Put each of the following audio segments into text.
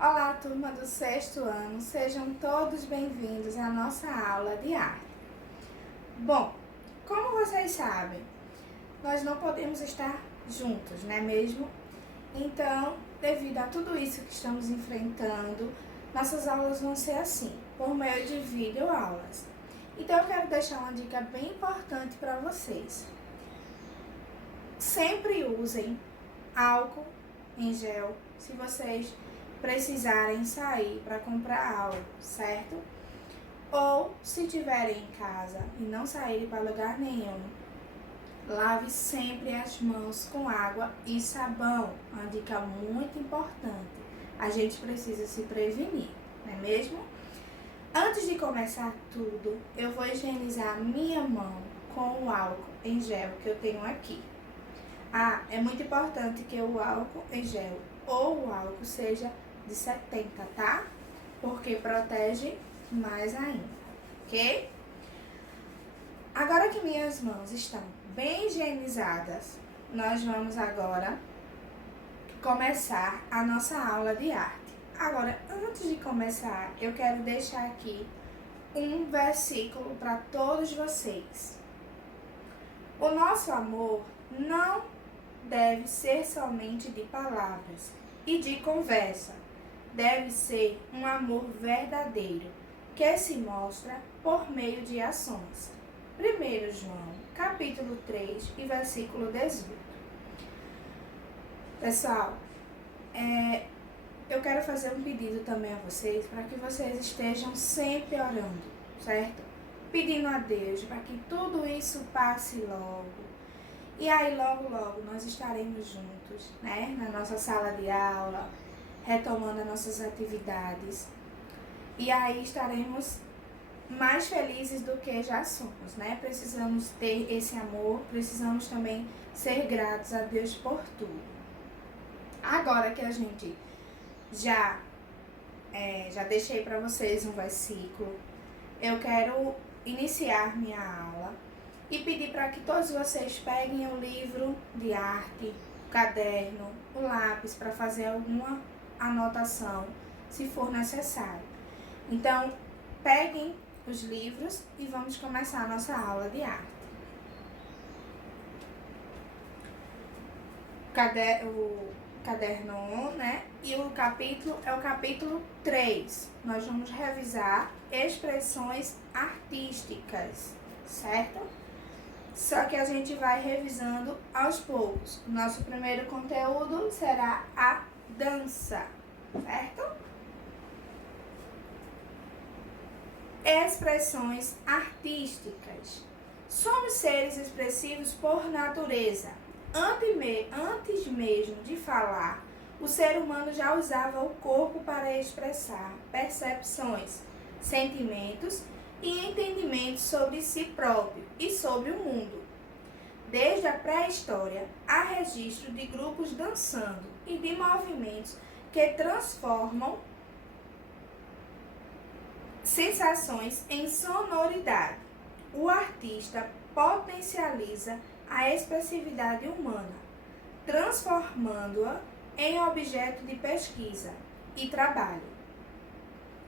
Olá, turma do 6º ano, sejam todos bem-vindos à nossa aula de arte. Bom, como vocês sabem, nós não podemos estar juntos, não é mesmo? Então, devido a tudo isso que estamos enfrentando, nossas aulas vão ser assim, por meio de videoaulas. Então, eu quero deixar uma dica bem importante para vocês. Sempre usem álcool em gel se vocês precisarem sair para comprar algo, certo? Ou se tiverem em casa e não saírem para lugar nenhum, lave sempre as mãos com água e sabão. Uma dica muito importante. A gente precisa se prevenir, não é mesmo? Antes de começar tudo, eu vou higienizar minha mão com o álcool em gel que eu tenho aqui. É muito importante que o álcool em gel ou o álcool seja de 70, tá? Porque protege mais ainda, ok? Agora que minhas mãos estão bem higienizadas, nós vamos agora começar a nossa aula de arte. Agora, antes de começar, eu quero deixar aqui um versículo para todos vocês. O nosso amor não deve ser somente de palavras e de conversa. Deve ser um amor verdadeiro, que se mostra por meio de ações. 1 João, capítulo 3 e versículo 18. Pessoal, eu quero fazer um pedido também a vocês, para que vocês estejam sempre orando, certo? Pedindo a Deus para que tudo isso passe logo. E aí, logo, logo, nós estaremos juntos, né? Na nossa sala de aula, retomando as nossas atividades. E aí estaremos mais felizes do que já somos, né? Precisamos ter esse amor, precisamos também ser gratos a Deus por tudo. Agora que a gente já deixei para vocês um versículo, eu quero iniciar minha aula e pedir para que todos vocês peguem o livro de arte, o caderno, o lápis para fazer alguma anotação, se for necessário. Então, peguem os livros e vamos começar a nossa aula de arte. O caderno 1, né? E o capítulo é o capítulo 3. Nós vamos revisar expressões artísticas, certo? Só que a gente vai revisando aos poucos. O nosso primeiro conteúdo será a dança, certo? Expressões artísticas. Somos seres expressivos por natureza. Antes mesmo de falar, o ser humano já usava o corpo para expressar percepções, sentimentos e entendimentos sobre si próprio e sobre o mundo. Desde a pré-história, há registro de grupos dançando e de movimentos que transformam sensações em sonoridade. O artista potencializa a expressividade humana, transformando-a em objeto de pesquisa e trabalho.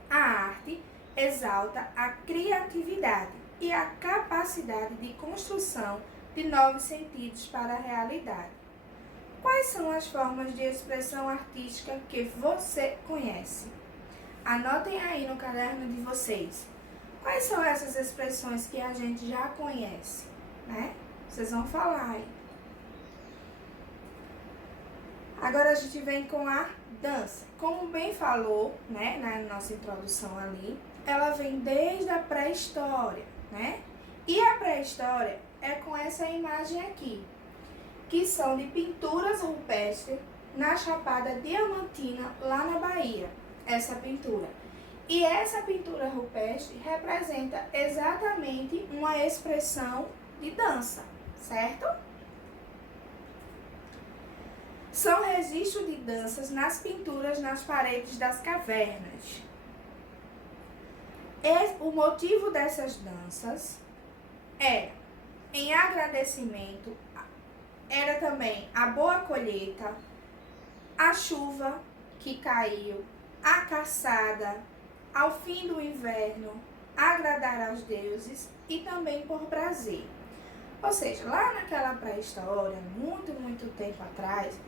A arte exalta a criatividade e a capacidade de construção de novos sentidos para a realidade. Quais são as formas de expressão artística que você conhece? Anotem aí no caderno de vocês. Quais são essas expressões que a gente já conhece, né? Vocês vão falar aí. Agora a gente vem com a dança. Como bem falou, né, na nossa introdução ali, ela vem desde a pré-história, né? E a pré-história é com essa imagem aqui, que são de pinturas rupestres na Chapada Diamantina, lá na Bahia, essa pintura. E essa pintura rupestre representa exatamente uma expressão de dança, certo? São registros de danças nas pinturas nas paredes das cavernas. O motivo dessas danças era em agradecimento, era também a boa colheita, a chuva que caiu, a caçada, ao fim do inverno, agradar aos deuses e também por prazer. Ou seja, lá naquela pré-história, muito tempo atrás,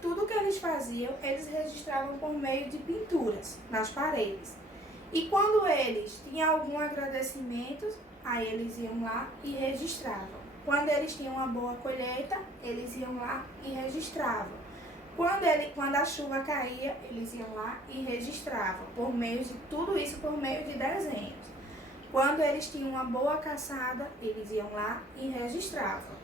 tudo que eles faziam, eles registravam por meio de pinturas nas paredes. E quando eles tinham algum agradecimento, aí eles iam lá e registravam. Quando eles tinham uma boa colheita, eles iam lá e registravam. Quando a chuva caía, eles iam lá e registravam, por meio de tudo isso, por meio de desenhos. Quando eles tinham uma boa caçada, eles iam lá e registravam.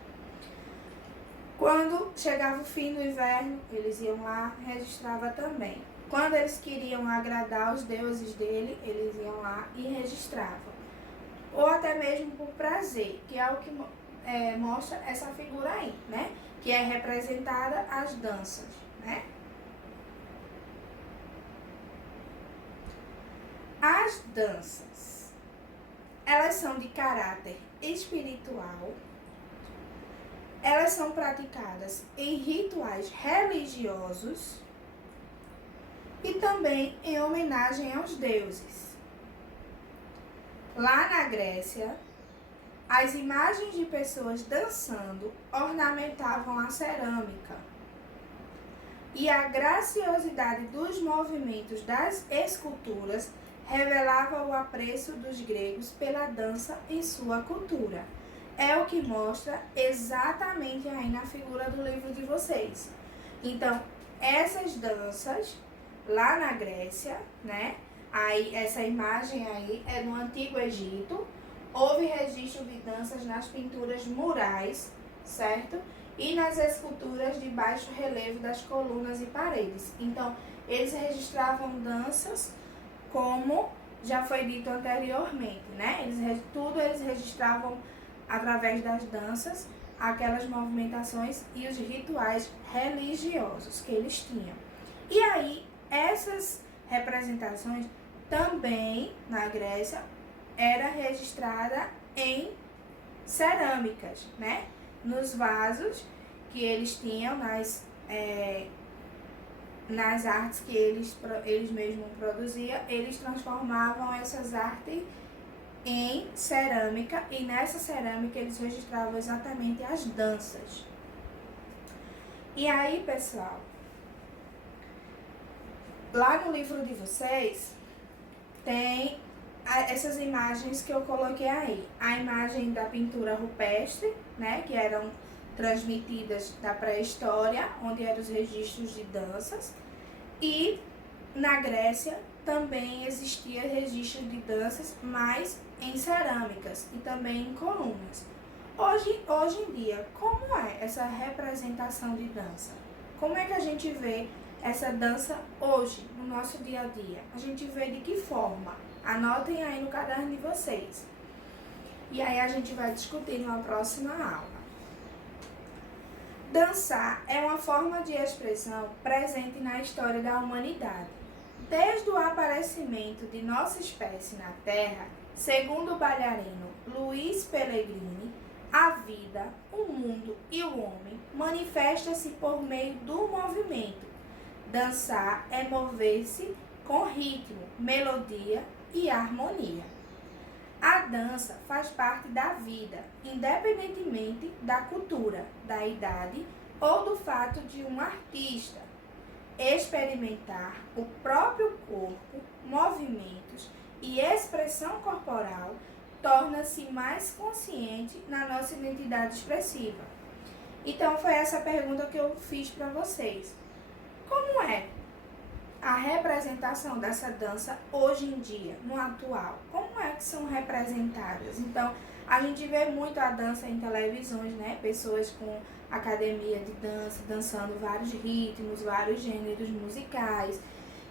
Quando chegava o fim do inverno, eles iam lá e registravam também. Quando eles queriam agradar os deuses dele, eles iam lá e registravam. Ou até mesmo por prazer, que é o que mostra essa figura aí, né? Que é representada as danças, né? As danças, elas são de caráter espiritual, elas são praticadas em rituais religiosos e também em homenagem aos deuses. Lá na Grécia, as imagens de pessoas dançando ornamentavam a cerâmica. E a graciosidade dos movimentos das esculturas revelava o apreço dos gregos pela dança em sua cultura. É o que mostra exatamente aí na figura do livro de vocês. Então, essas danças lá na Grécia, né? Aí, essa imagem aí é no Antigo Egito. Houve registro de danças nas pinturas murais, certo? E nas esculturas de baixo relevo das colunas e paredes. Então, eles registravam danças como já foi dito anteriormente, né? Eles registravam através das danças, aquelas movimentações e os rituais religiosos que eles tinham. E aí, essas representações também, na Grécia, era registrada em cerâmicas, né? Nos vasos que eles tinham, nas artes que eles mesmos produziam, eles transformavam essas artes em cerâmica e nessa cerâmica eles registravam exatamente as danças. E aí, pessoal, lá no livro de vocês tem essas imagens que eu coloquei aí. A imagem da pintura rupestre, né, que eram transmitidas da pré-história, onde eram os registros de danças. E na Grécia também existia registro de danças, mas em cerâmicas e também em colunas. Hoje em dia, como é essa representação de dança? Como é que a gente vê essa dança hoje, no nosso dia a dia? A gente vê de que forma? Anotem aí no caderno de vocês. E aí a gente vai discutir numa próxima aula. Dançar é uma forma de expressão presente na história da humanidade. Desde o aparecimento de nossa espécie na Terra, segundo o bailarino Luiz Pellegrini, a vida, o mundo e o homem manifesta-se por meio do movimento. Dançar é mover-se com ritmo, melodia e harmonia. A dança faz parte da vida, independentemente da cultura, da idade ou do fato de um artista experimentar o próprio corpo, movimentos e expressão corporal torna-se mais consciente na nossa identidade expressiva. Então, foi essa pergunta que eu fiz para vocês. Como é a representação dessa dança hoje em dia, no atual? Como é que são representadas? Então, a gente vê muito a dança em televisões, né? Pessoas com academia de dança, dançando vários ritmos, vários gêneros musicais.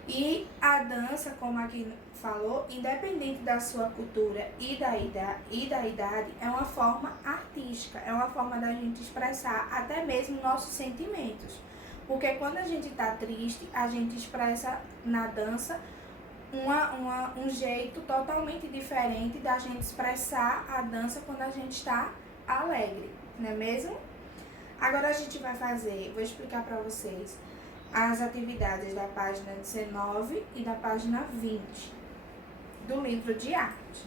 E a dança, como aqui falou, independente da sua cultura e da idade, é uma forma artística, é uma forma da gente expressar até mesmo nossos sentimentos. Porque quando a gente está triste, a gente expressa na dança um jeito totalmente diferente da gente expressar a dança quando a gente está alegre, não é mesmo? Agora a gente vai vou explicar para vocês as atividades da página 19 e da página 20 do livro de arte.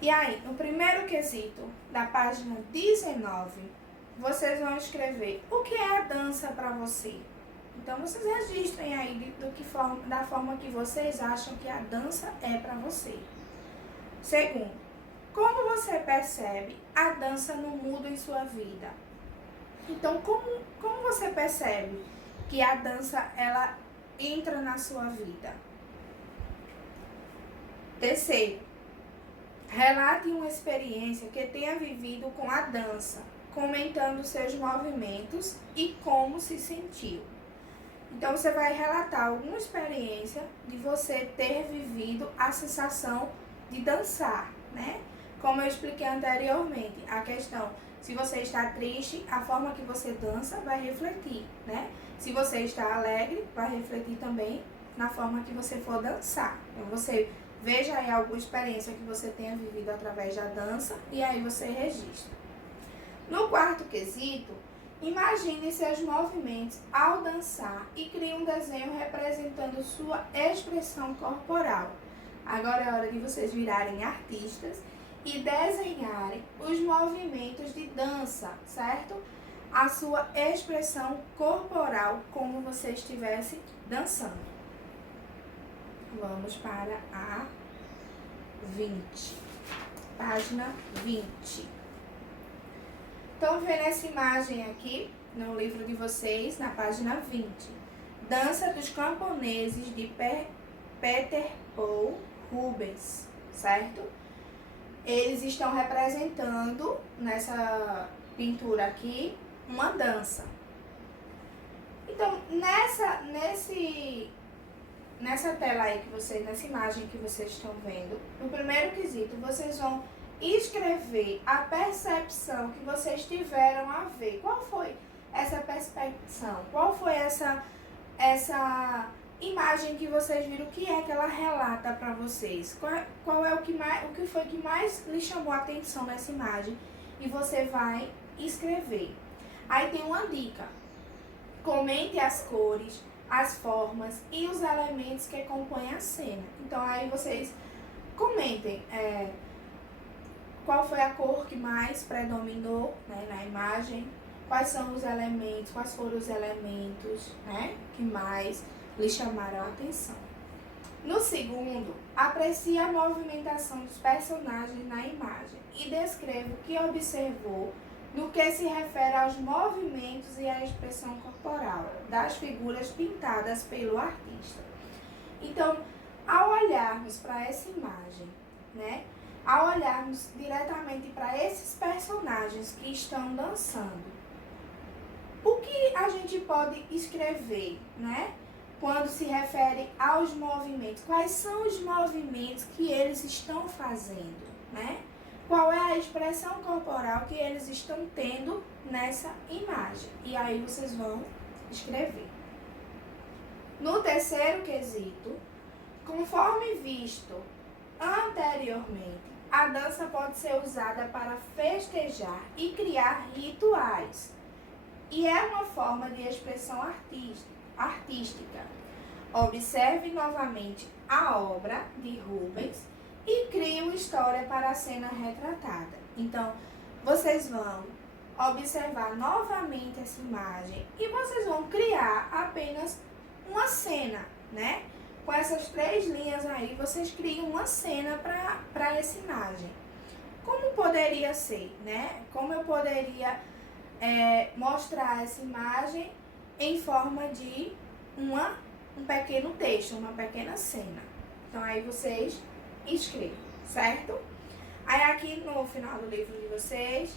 E aí, no primeiro quesito da página 19, vocês vão escrever o que é a dança para você. Então, vocês registrem aí da forma que vocês acham que a dança é para você. Segundo, como você percebe a dança no mundo em sua vida? Então, como você percebe que a dança, ela entra na sua vida? Terceiro, relate uma experiência que tenha vivido com a dança, comentando seus movimentos e como se sentiu. Então, você vai relatar alguma experiência de você ter vivido a sensação de dançar, né? Como eu expliquei anteriormente, a questão, se você está triste, a forma que você dança vai refletir, né? Se você está alegre, vai refletir também na forma que você for dançar. Então, você veja aí alguma experiência que você tenha vivido através da dança e aí você registra. No quarto quesito, imagine seus movimentos ao dançar e crie um desenho representando sua expressão corporal. Agora é hora de vocês virarem artistas e desenharem os movimentos de dança, certo? A sua expressão corporal como você estivesse dançando. Vamos para a 20. Página 20. Então, vendo essa imagem aqui no livro de vocês, na página 20. Dança dos camponeses de Peter Paul Rubens, certo? Eles estão representando nessa pintura aqui uma dança. Então, nessa tela aí que vocês, nessa imagem que vocês estão vendo, no primeiro quesito, vocês vão escrever a percepção que vocês tiveram a ver. Qual foi essa percepção? Qual foi essa imagem que vocês viram? O que é que ela relata para vocês? Qual é o que foi que mais lhe chamou a atenção nessa imagem? E você vai escrever. Aí tem uma dica. Comente as cores, as formas e os elementos que compõem a cena. Então aí vocês comentem qual foi a cor que mais predominou, né, na imagem, quais são os elementos, quais foram os elementos, né, que mais lhe chamaram a atenção. No segundo, aprecie a movimentação dos personagens na imagem e descreva o que observou no que se refere aos movimentos e à expressão corporal das figuras pintadas pelo artista. Então, ao olharmos para essa imagem, né, ao olharmos diretamente para esses personagens que estão dançando, o que a gente pode escrever, né, quando se refere aos movimentos? Quais são os movimentos que eles estão fazendo, né? Qual é a expressão corporal que eles estão tendo nessa imagem? E aí vocês vão escrever. No terceiro quesito, conforme visto anteriormente, a dança pode ser usada para festejar e criar rituais. E é uma forma de expressão artística. Observe novamente a obra de Rubens e crie uma história para a cena retratada. Então, vocês vão observar novamente essa imagem e vocês vão criar apenas uma cena, né? Com essas 3 linhas aí, vocês criam uma cena para essa imagem. Como poderia ser, né? Como eu poderia mostrar essa imagem em forma de um pequeno texto, uma pequena cena. Então, aí vocês escrevam, certo? Aí aqui no final do livro de vocês,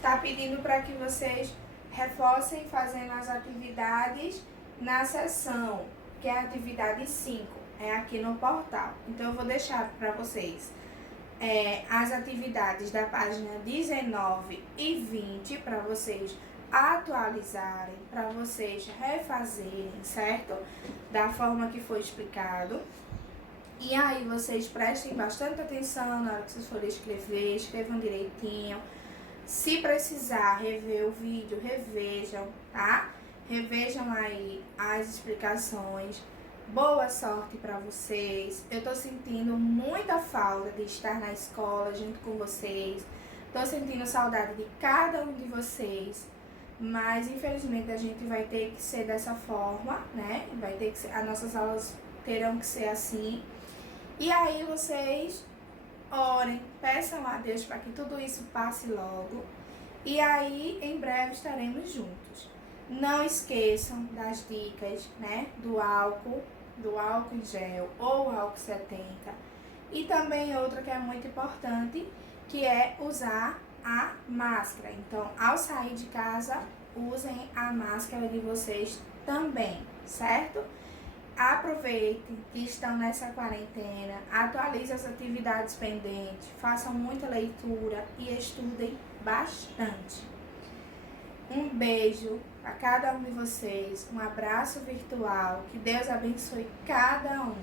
tá pedindo para que vocês reforcem fazendo as atividades na seção, que é a atividade 5, é aqui no portal. Então, eu vou deixar para vocês as atividades da página 19 e 20 para vocês atualizarem, para vocês refazerem, certo? Da forma que foi explicado. E aí vocês prestem bastante atenção na hora que vocês forem escrever, escrevam direitinho, Se precisar rever o vídeo, revejam, tá? Revejam aí as explicações. Boa sorte para vocês. Eu tô sentindo muita falta de estar na escola junto com vocês. Tô sentindo saudade de cada um de vocês. Mas infelizmente a gente vai ter que ser dessa forma, né? Vai ter que ser, as nossas aulas terão que ser assim. E aí vocês orem, peçam a Deus para que tudo isso passe logo. E aí em breve estaremos juntos. Não esqueçam das dicas, né? Do álcool em gel ou álcool 70. E também outra que é muito importante, que é usar a máscara. Então, ao sair de casa, usem a máscara de vocês também, certo? Aproveitem que estão nessa quarentena, atualizem as atividades pendentes, façam muita leitura e estudem bastante. Um beijo a cada um de vocês, um abraço virtual, que Deus abençoe cada um.